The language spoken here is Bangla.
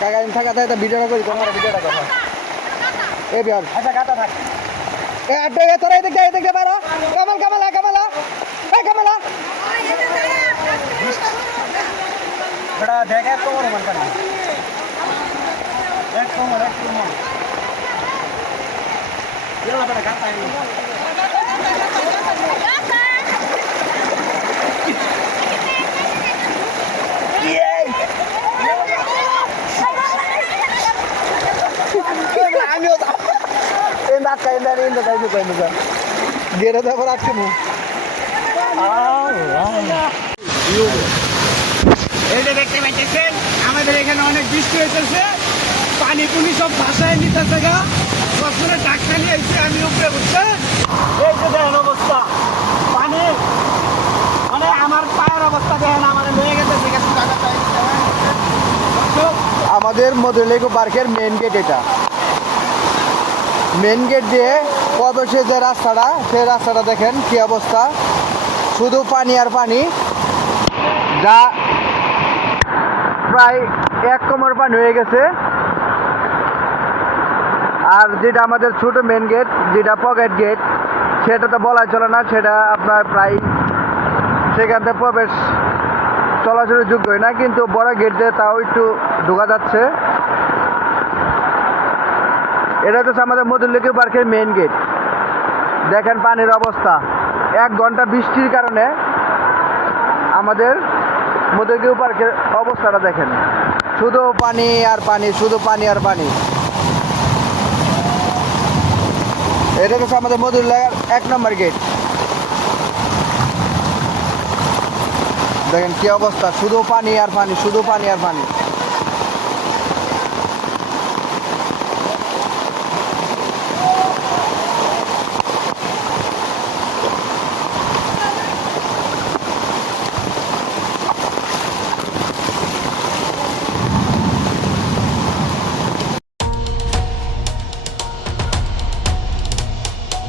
কাকা আমি থাকা থাকে ভিডিওটা করি তোমার ভিডিওটা কথা এই বিহার আচ্ছা গাতা থাক এ আড্ডা তোরা এদিকে পারো কামালা এই কামালা বড়া দেখে কোমর মান করে এক কোমর এলা বড়া গাতা আই গেরে তো আবার আটকে এই যে দেখতে পাচ্ছেন আমাদের এখানে অনেক বৃষ্টি হয়েছে পানি পুনি সব ভাষায় নিতেছে গা সবসময় ডাক্তার নিয়ে এসে আমি উপরে উঠছে এই যে দেখেন অবস্থা পানি মানে আমার পায়ের অবস্থা দেখেন আমার লেগে গেছে আমাদের মধুলেকো পার্কের মেন গেট এটা মেন গেট দিয়ে প্রবেশের যে রাস্তাটা সেই রাস্তাটা দেখেন কি অবস্থা শুধু পানি আর পানি যা প্রায় 1 কোমর পানি হয়ে গেছে আর যেটা আমাদের ছোট মেন গেট যেটা পকেট গেট সেটা তো বলা চলে না সেটা আপনার প্রায় সেখান থেকে প্রবেশ চলাচলের যোগ্য না কিন্তু বড় গেট দিয়ে তাও একটু ঢোকা যাচ্ছে এটা হচ্ছে আমাদের মধুলেকো পার্কের মেইন গেট দেখেন পানির অবস্থা 1 ঘন্টা বৃষ্টির কারণে আমাদের মধুলেকো পার্কের অবস্থাটা দেখেন শুধু পানি আর পানি শুধু পানি আর পানি এটা হচ্ছে আমাদের মধুলেকোর 1 নম্বর গেট দেখেন কি অবস্থা শুধু পানি আর পানি শুধু পানি আর পানি